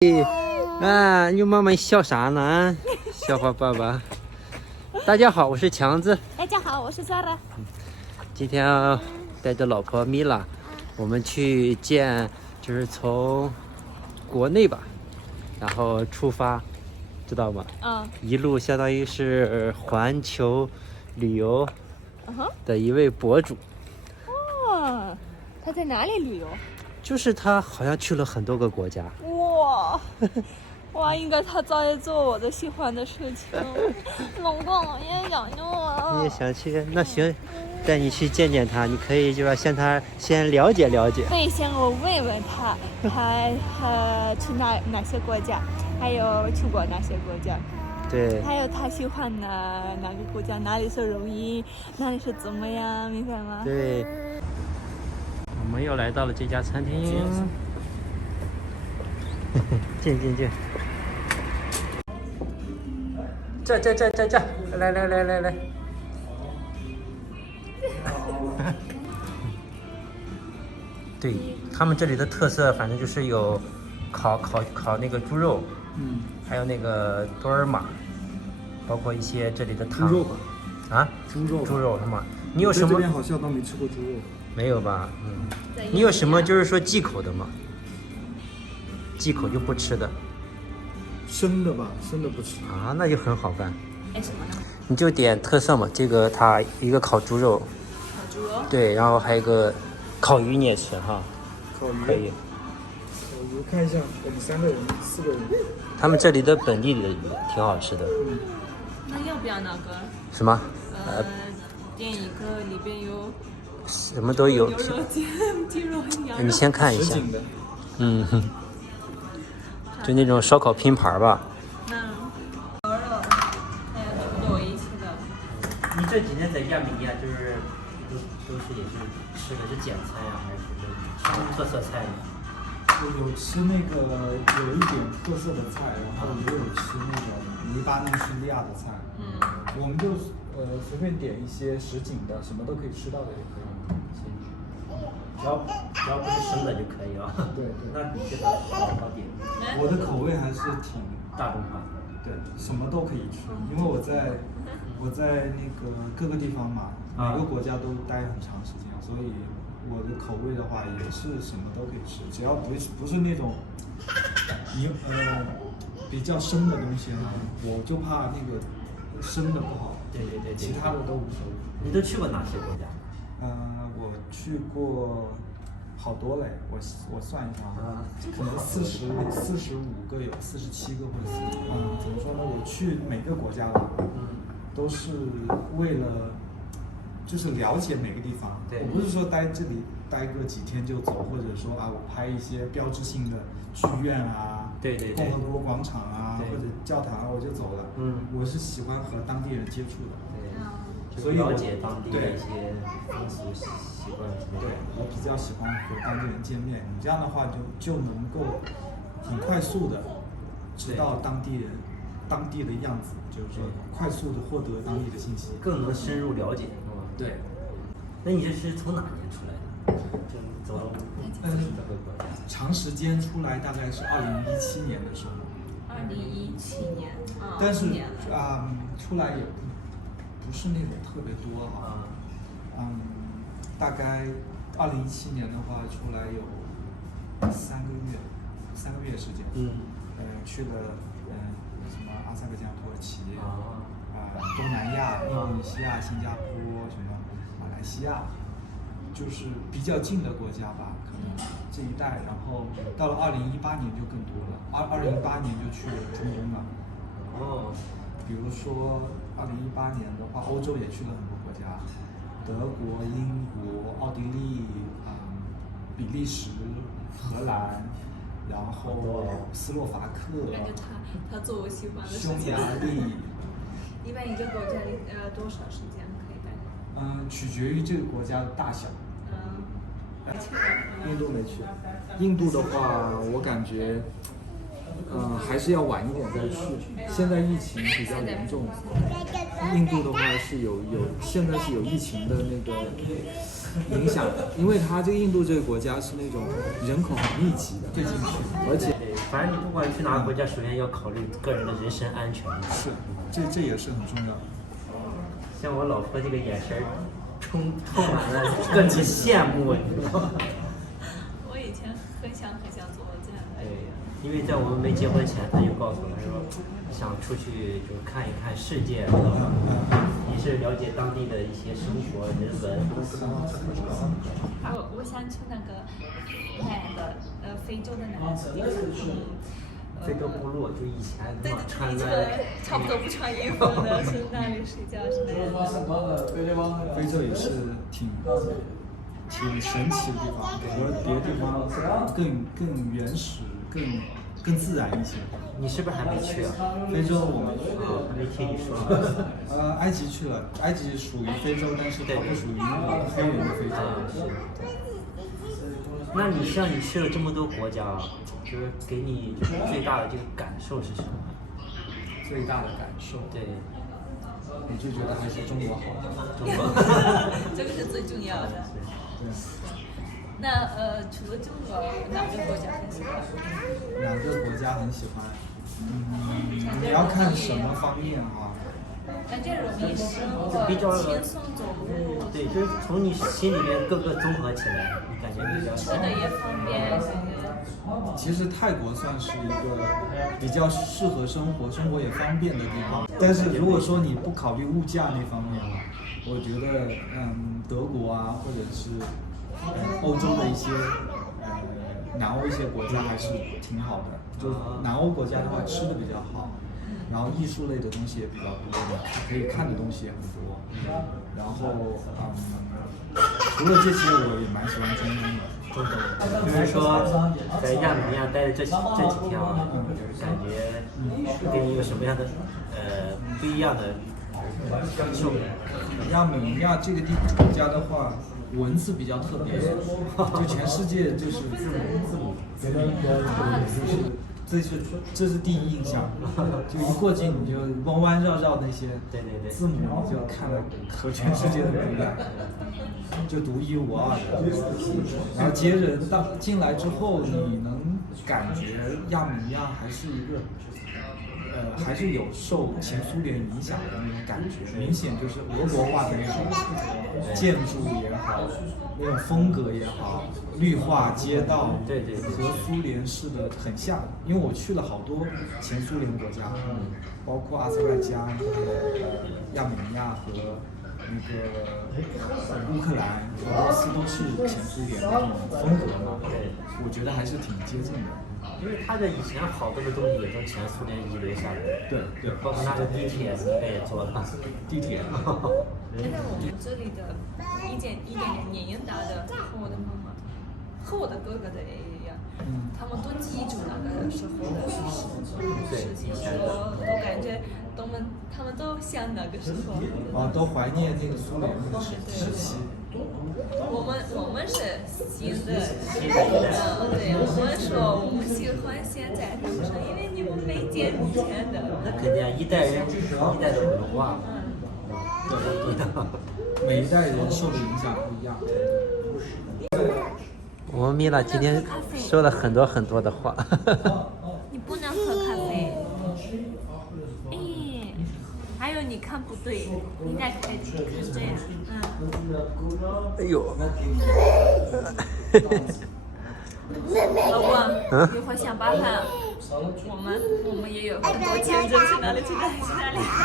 啊，你妈妈笑啥呢？笑话爸爸。大家好，我是强子。大家好，我是 Sarah。今天带着老婆米拉，我们去见，就是从国内吧，然后出发，知道吗？一路相当于是环球旅游的一位博主。哦，他在哪里旅游？就是他好像去了很多个国家。哇，哇，应该他早点做我的喜欢的事情。老公，我也想去啊。你也想去？那行，带你去见见他。你可以就说向他先了解了解。对，先我问问他，他去哪些国家，还有去过哪些国家。对，还有他喜欢的哪个国家，哪里是容易，哪里是怎么样，明白吗？对。我们又来到了这家餐厅，进，这，来，对他们这里的特色，反正就是有烤那个猪肉，还有那个多尔玛，包括一些这里的汤。猪肉吧？啊？猪肉是吗？你有什么？这边好像都没吃过猪肉。没有吧？你有什么就是说忌口的吗？忌口就不吃的。生的吧，生的不吃啊，那就很好办。什么呢？你就点特色嘛，这个它一个烤猪肉。烤猪肉。对，然后还有一个烤鱼，你也吃哈？烤鱼可以。烤鱼看一下，我们3个人、4个人。他们这里的本地的鱼挺好吃的。那要不要那个？什么？点一个里边有。什么都有。牛肉、鸡肉、羊肉。你先看一下。实景的。就那种烧烤拼盘吧。牛肉，还有土豆一起的。你这几天在亚美尼亚就是都是也是吃的是简餐呀，还是什么特色菜呢？有吃那个有一点特色的菜，然后也有吃那种黎巴嫩、叙利亚的菜。我们就随便点一些实景的，什么都可以吃到的也可以。只要不是生的就可以啊。对。那你这个好点。我的口味还是挺大众化。对，什么都可以吃，因为我在那个各个地方嘛，每个国家都待很长时间，所以我的口味的话也是什么都可以吃，只要不是那种比较生的东西呢，我就怕那个生的不好。对，其他的都无所谓。你都去过哪些国家？我去过好多嘞，我算一下啊，可能45个有47个或者怎么说呢？我去每个国家吧，都是为了就是了解每个地方。我不是说待这里待个几天就走，或者说我拍一些标志性的剧院啊，共和国广场啊，或者教堂我就走了。我是喜欢和当地人接触的。所以了解当地的一些风俗习惯。对，我比较喜欢和当地人见面，你这样的话就能够很快速的知道当地的样子，就是说快速的获得当地的信息，更能深入了解，是吧？对。那你这是从哪年出来的？就走了这个国家。长时间出来大概是2017年的时候。2017年。但是出来也不是那种特别多哈。大概2017年的话出来有3个月时间。去了什么阿塞拜疆、土耳其，东南亚、印度尼西亚、新加坡，什么马来西亚，就是比较近的国家吧，可能这一带。然后到了2018年就更多了，2018年就去了中东了。比如说2018年的话，欧洲也去了很多国家，德国、英国、奥地利、比利时、荷兰，然后斯洛伐克，他做我喜欢的事匈情。牙利。一般一个国家里多少时间可以待？取决于这个国家的大小。印度没去。印度的话，我感觉还是要晚一点再去。现在疫情比较严重，印度的话现在是有疫情的那个影响的，因为它这个印度这个国家是那种人口很密集的，而且反正你不管去哪个国家，首先要考虑个人的人身安全。是，这也是很重要的。像我老婆这个眼神充满了各种羡慕，你知道吗？我以前很想做这样的。对，因为在我们没结婚前，他就告诉我，他说想出去就是看一看世界，也是了解当地的一些生活人文。我想去那个南的非洲的那个地方。非洲部落就以前对，穿的差不多不穿衣服的，是那里睡觉是那样的。非洲也是挺神奇的地方，和别的地方更原始、更自然一些。你是不是还没去啊？非洲我没去，还没听你说。埃及去了，埃及属于非洲，但是它不属于黑人的非洲。那你像你去了这么多国家，就是给你最大的这个感受是什么？最大的感受，对，我就觉得还是中国好。中国，这个是最重要的。对。那除了中国，哪个国家很喜欢？哪个国家很喜欢？你要看什么方面啊？感觉容易生活，比较轻松走路。对，就是从你心里面各个综合起来，你感觉比较。吃的也方便。其实泰国算是一个比较适合生活也方便的地方。但是如果说你不考虑物价那方面，我觉得德国啊，或者是欧洲的一些南欧一些国家还是挺好的。就南欧国家的话，吃的比较好，然后艺术类的东西也比较多，可以看的东西也很多。然后除了这些，我也蛮喜欢中东的。就是说，在亚美尼亚待的这几天啊，就是感觉给你有什么样的不一样的感受？亚美尼亚这个国家的话，文字比较特别，就全世界就是字母，这是第一印象，就一过去你就弯弯绕绕那些字母，就看了和全世界都不一样，就独一无二的。然后接着进来之后，你能感觉亚美尼亚还是一个。还是有受前苏联影响的那种感觉，明显就是俄国化的那种建筑也好，那种风格也好，绿化街道，和苏联式的很像。因为我去了好多前苏联国家，包括阿塞拜疆、亚美尼亚和那个乌克兰、俄罗斯都是前苏联的那种风格嘛，我觉得还是挺接近的。因为它的以前好多的东西也从前苏联遗留下来的，对，包括那个地铁应该也做了，地铁。现在我们这里的一点点年龄大的和我的妈妈，和我的哥哥的也一样，他们都记住那个时候的事情，都感觉他们都想那个时候。都怀念那个苏联那个时期。我们是新的，对，我们说我们喜欢现在，他们说因为你们没见以前的。那肯定一代人一代的文化，每一代人受的影响不一样。我们米拉今天说了很多很多的话。你不能喝咖啡。还有你看不对，应该看这样，哎呦。老公，一会儿想办法，我们也有很多钱，就去哪里？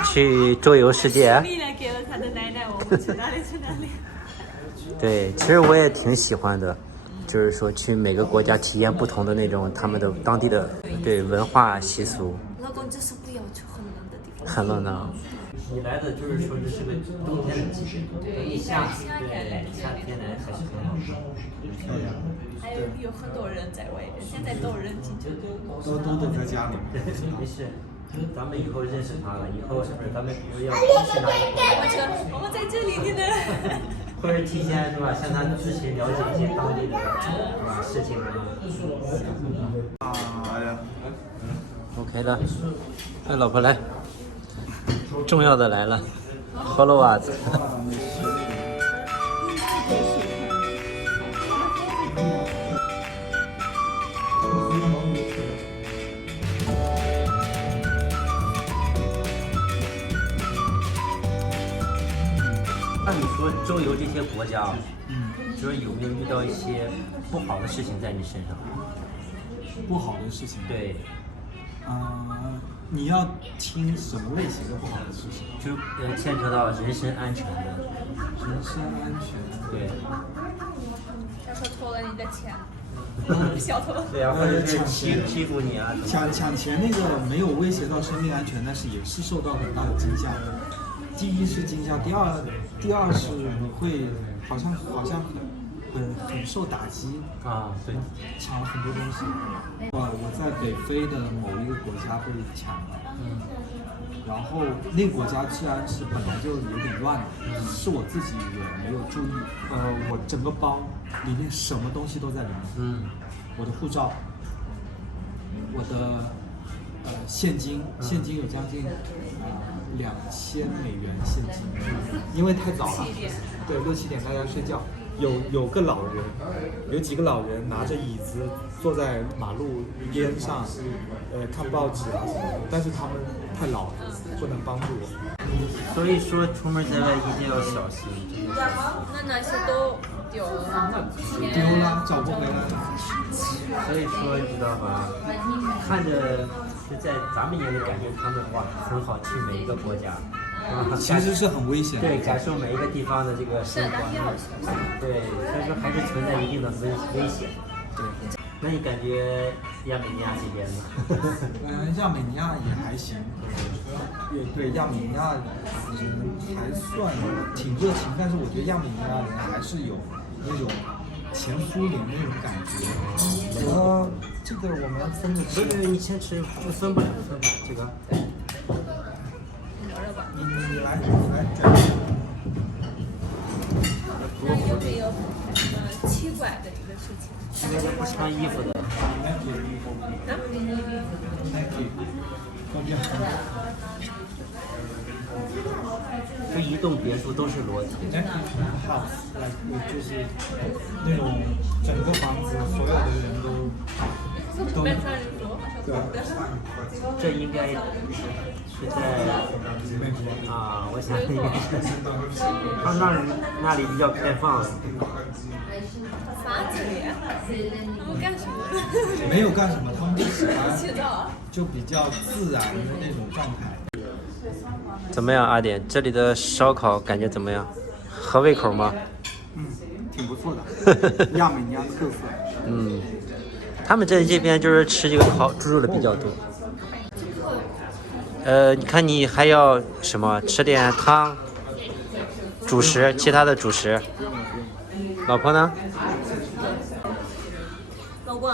去周游世界。米拉给了他的奶奶，我们去哪里？对，其实我也挺喜欢的，就是说去每个国家体验不同的那种他们的当地的文化习俗。老公，这是不要去很冷的地方。很冷的。你来的就是说这是个冬天的季节，对，夏天来还是很好的。还有很多人在外面，现在都人进去都在家里。没事，咱们以后认识他了，以后是不是咱们比如要去哪里？我们在这里，你的。或者提前是吧，向他咨询了解一些当地的事情啊。哎呀 OK 了，哎，老婆来。重要的来了，喝了袜子。说周游这些国家，就是有没有遇到一些不好的事情在你身上？不好的事情。对，你要听什么类型的不好的事情？就牵扯到人身安全的。人身安全。对。要说偷了你的钱，小偷。对啊，或者是欺负你啊。抢钱那个没有威胁到生命安全，但是也是受到很大的惊吓。第一是惊吓，第二是你会好像很受打击啊，对，抢了很多东西。我在北非的某一个国家被抢了，然后那个国家治安是本来就有点乱的，是我自己也没有注意。我整个包里面什么东西都在里面，我的护照，我的现金有将近$2000现金，因为太早了，对，6、7点大家睡觉。有几个老人拿着椅子坐在马路边上，看报纸啊什么的，但是他们太老了，不能帮助我。所以说出门在外一定要小心。那些都丢了，丢了，找不回来了。所以说你知道吧，看着就在咱们眼里感觉他们哇很好，去每一个国家。其实是很危险的，对，感受每一个地方的这个生活，对，所以说还是存在一定的危险。对，那你感觉亚美尼亚这边呢？亚美尼亚也还行，对，亚美尼亚人还算挺热情，但是我觉得亚美尼亚人还是有那种前苏联那种感觉。这个我们分着吃。不是，你先吃，分不了这个。你来卷。有没有奇怪的一个事情？那个不穿衣服的。这一栋别墅都是裸体。就是那种整个房子所有的人都。对。这应该是在美国啊，我想应该是他那里比较开放。房子里，我干什么？没有干什么，他们就喜欢洗澡，就比较自然的那种状态。怎么样，阿典？这里的烧烤感觉怎么样？合胃口吗？挺不错的，亚美尼亚特色。他们这边就是吃这个烤猪肉的比较多。你看你还要什么？吃点汤、主食，其他的主食。老婆呢？老公，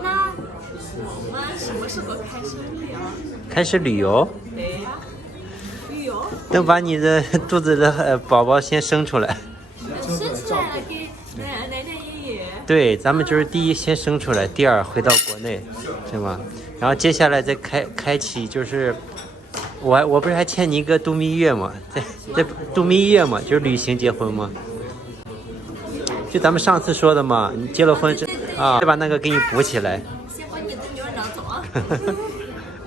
那我们什么时候开始旅游？开始旅游？对呀，旅游。等把你的肚子的宝宝先生出来。生出来了，给奶奶爷爷。对，咱们就是第一先生出来，第二回到国内，是吗？然后接下来再开启，就是我不是还欠你一个度蜜月吗？在度蜜月嘛，就是旅行结婚嘛。就咱们上次说的嘛，你结了婚再把那个给你补起来。先把你的女儿拿走啊！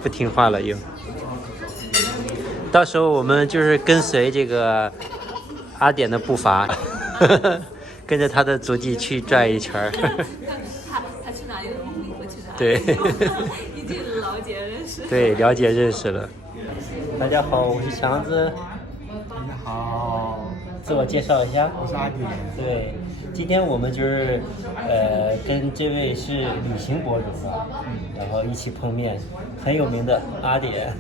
不听话了又。到时候我们就是跟随这个阿典的步伐，跟着他的足迹去转一圈。他去哪里了，我们会去哪里。对。已经了解认识。对，了解认识了。大家好，我是强子。大家好，自我介绍一下。我是阿典。对，今天我们就是跟这位是旅行博主吧，然后一起碰面，很有名的阿典。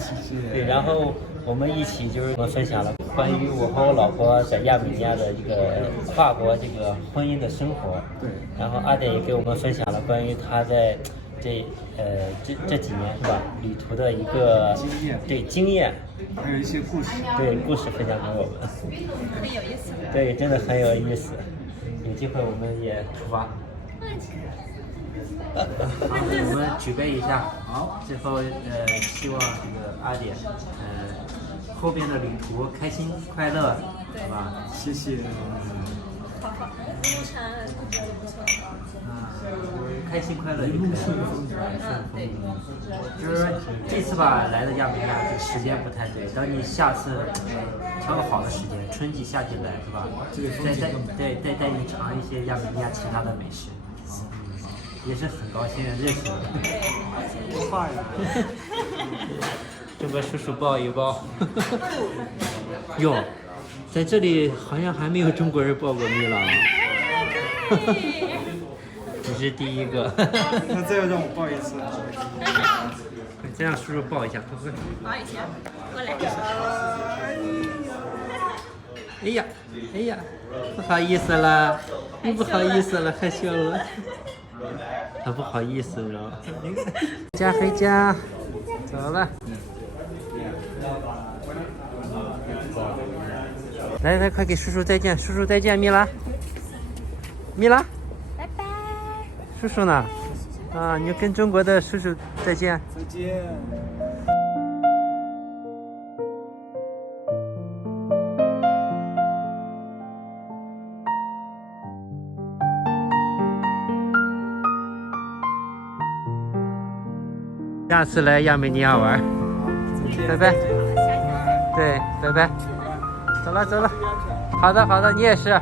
谢谢。对，然后我们一起就是分享了关于我和我老婆在亚美尼亚的一个跨国这个婚姻的生活。对。然后阿典也给我们分享了关于他在这几年是吧，旅途的一个经验，还有一些故事，故事分享给我们，很有意思。对，真的很有意思。有机会我们也出发。好，我们举杯一下。好，最后希望这个阿典后边的旅途开心快乐，好吧？谢谢。好好，午餐就不错。开心快乐就可以了。对。就是这次吧来的亚美尼亚，就时间不太对。等你下次挑个好的时间，春季、夏季来是吧？再带你尝一些亚美尼亚其他的美食。也是很高兴认识你。不怕呀。中国叔叔抱一抱。哟，在这里好像还没有中国人抱过米拉。你是第一个。那再要让我抱一次。再让叔叔抱一下，快快。抱一下，过来。哎呀，哎呀，不好意思了，你不好意思了，害羞了。他不好意思，知道吗？回家，走了。来，快给叔叔再见，叔叔再见，米拉。米拉，拜拜。叔叔呢？啊，你跟中国的叔叔再见。再见。下次来亚美尼亚玩，拜拜。对，拜拜。走了。好的，你也是。